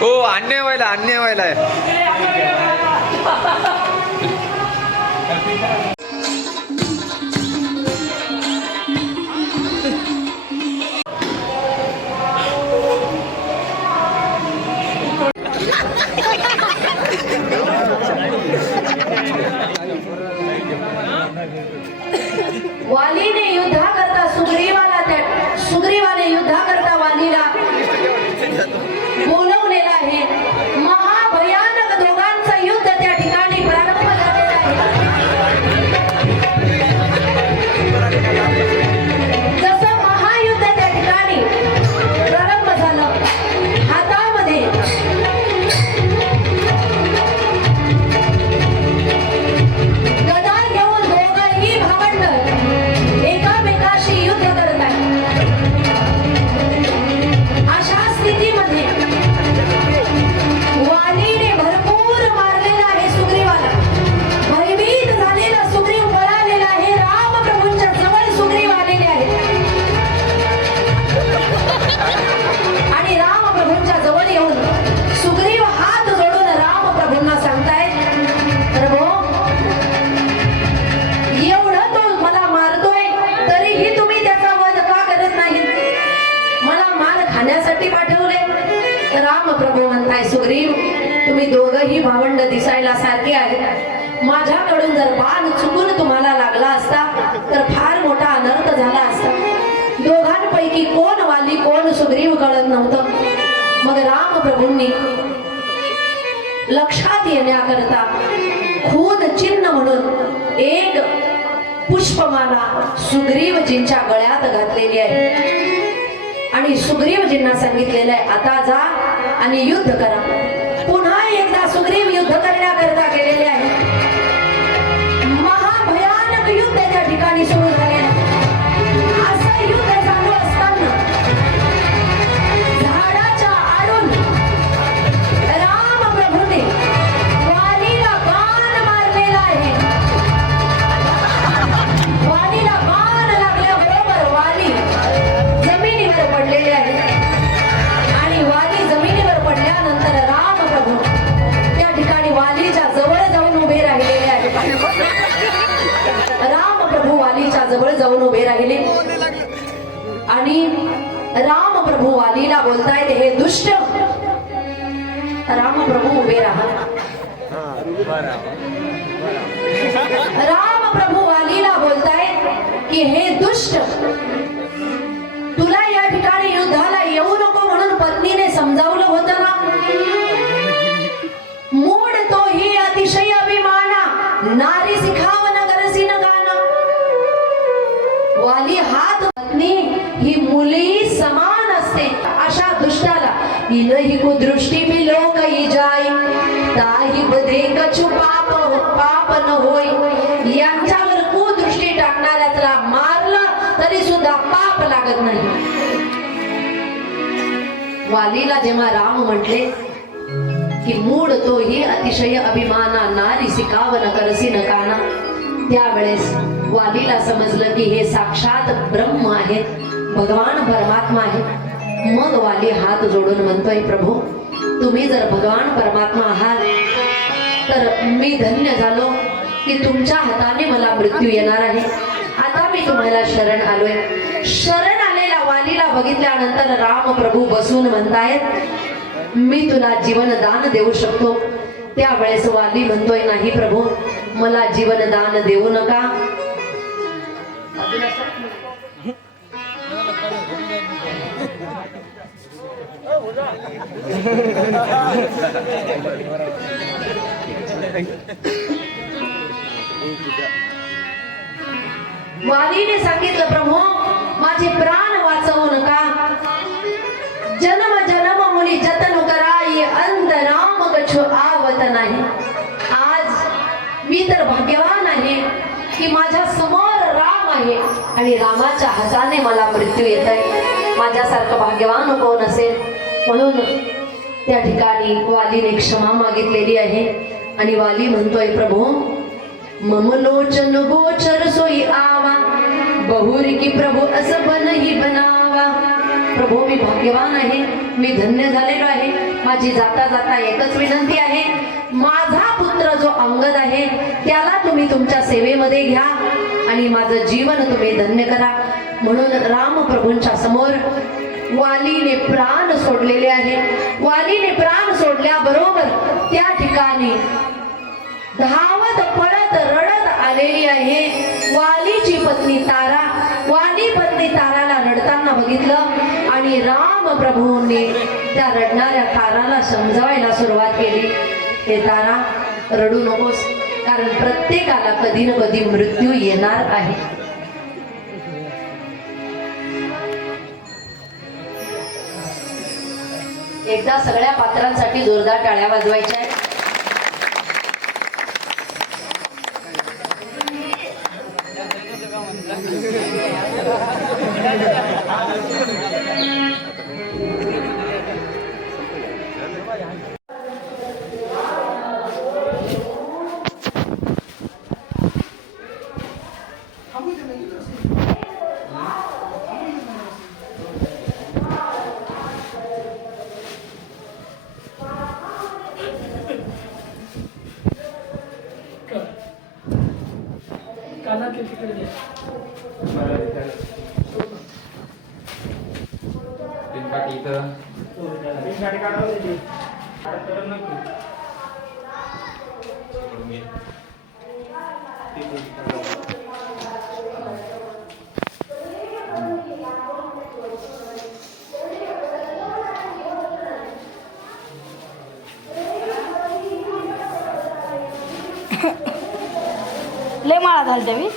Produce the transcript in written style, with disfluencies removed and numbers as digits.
हो अन्याय व्हायला वालीने युद्धा करता सुग्रीवाने युद्धा करता वालीला बोलवलेला आहे. महाभयानक दोघांचा युद्ध त्या ठिकाणी प्रारंभ झालेला आहे. जसं महायुद्ध त्या ठिकाणी प्रारंभ झालं, हातामध्ये गदा घेऊन दोघंही भावंड एकामेकाशी युद्ध करत आहेत. अशा स्थितीमध्ये वालीने भरपूर मारलेला आहे सुग्रीवाला. भयभीत झालेला सुग्रीव पळालेला आहे. रामप्रभूंच्या जवळ सुग्रीव आलेले आहेत आणि रामप्रभूंच्या जवळ येऊन सुग्रीव हात जोडून रामप्रभूंना सांगतायत, प्रभू एवढं तो मला मारतोय तरीही तुम्ही त्याचा वध का करत नाही? मला मार खाण्यासाठी पाठवले? रामप्रभू म्हणताय, सुग्रीव तुम्ही दोघंही भावंड दिसायला सारखे आहेत. माझ्याकडून जर बाण चुकून तुम्हाला लागला असता तर फार मोठा अनर्थ झाला असता. दोघांपैकी कोण वाली कोण सुग्रीव कळत नव्हतं. मग रामप्रभूंनी लक्षात येण्याकरता खूद चिन्ह म्हणून एक पुष्पमाला सुग्रीवजींच्या गळ्यात घातलेली आहे आणि सुग्रीवजींना सांगितलेलं आहे, आता जा आणि युद्ध करा. पुन्हा एकदा सुग्रीव युद्ध करण्याकरता गेलेले आहे. महाभयानक युद्ध त्या ठिकाणी सुरू झालेलं आहे. असं युद्ध चालू असताना झाडाच्या आडून रामप्रभूने वालीला बाण मारलेला आहे. वालीला बाण लागल्याबरोबर वाली जमिनीवर पडलेले आहे आणि वाली जमिनीवर पडल्यानंतर रामप्रभू त्या ठिकाणी वालीच्या जवळ जाऊन उभे राहिलेले आहेत. रामप्रभू वालीच्या जवळ जाऊन उभे राहिले आणि रामप्रभू वालीला बोलतायत, हे दुष्ट. रामप्रभू उभे राहा. रामप्रभू वालीला बोलतायत की हे दुष्ट, तुला या ठिकाणी युद्धाला येऊ नको म्हणून पत्नीने समजावलं होतं ना? मूड तो ही अतिशय अभिमाना, नारी सिखाव न करसी न गाना. वाली हात पत्नी ही मुली समान असते. अशा दुष्टाला इनही कुदृष्टी भी लोक जाय ताही बदे कछु पाप न होय. यांच्यावर कुदृष्टी टाकणाऱ्याला मारलं तरी सुद्धा पाप लागत नाही. वालीला जेव्हा राम म्हटले की मूड तो ही अतिशय अभिमाना, नारी सिकाव न करसी न काना, त्यावेळेस वालीला समजलं की हे साक्षात ब्रह्म आहेत, भगवान परमात्मा आहेत. मग वाली हात जोडून म्हणतोय, प्रभू तुम्ही जर भगवान परमात्मा आहात तर मी धन्य झालो की तुमच्या हाताने मला मृत्यू येणार आहे. आता मी तुम्हाला शरण आलोय. शरण आलेल्या वालीला बघितल्यानंतर राम प्रभू बसून म्हणतायत, मी तुला जीवनदान देऊ शकतो. त्यावेळेस वाली म्हणतोय, नाही प्रभू मला जीवनदान देऊ नका. वालीने सांगितलं, प्रभू माझे प्राण वाचवू नका. जन्म जन्म मुली जतन कराई, अंत राम कछु आवत नाही. आज मी तर भाग्यवान आहे की माझ्या समोर राम आहे आणि रामाच्या हाताने मला मृत्यू येत आहे. माझ्यासारखं भाग्यवान कोण असेल? म्हणून त्या ठिकाणी वालीने क्षमा मागितलेली आहे आणि वाली म्हणतोय, प्रभू मम लोचन गोचर सोई आवा, बहुरी की प्रभू असं बनही बनावा. प्रभू मी भाग्यवान आहे, मी धन्य झालेलो आहे. माझी जाता जाता एकच विनंती आहे, माझा पुत्र जो अंगद आहे त्याला तुम्ही तुमच्या सेवेमध्ये घ्या आणि माझं जीवन तुम्ही धन्य करा. म्हणून रामप्रभूंच्या समोर वालीने प्राण सोडलेले आहे. वालीने प्राण सोडल्याबरोबर त्या ठिकाणी धावत पळत रडत आलेली आहे वालीची पत्नी तारा. वाली पत्नी ताराला रडताना बघितलं आणि रामप्रभूंनी त्या रडणाऱ्या ताराला समजावायला सुरुवात केली, हे तारा रडू नकोस, कारण प्रत्येकाला कधी ना कधी मृत्यू येणार आहे. एकदा सगळ्या पात्रांसाठी जोरदार टाळ्या वाजवायच्या आहेत. लय माळा घालते मी.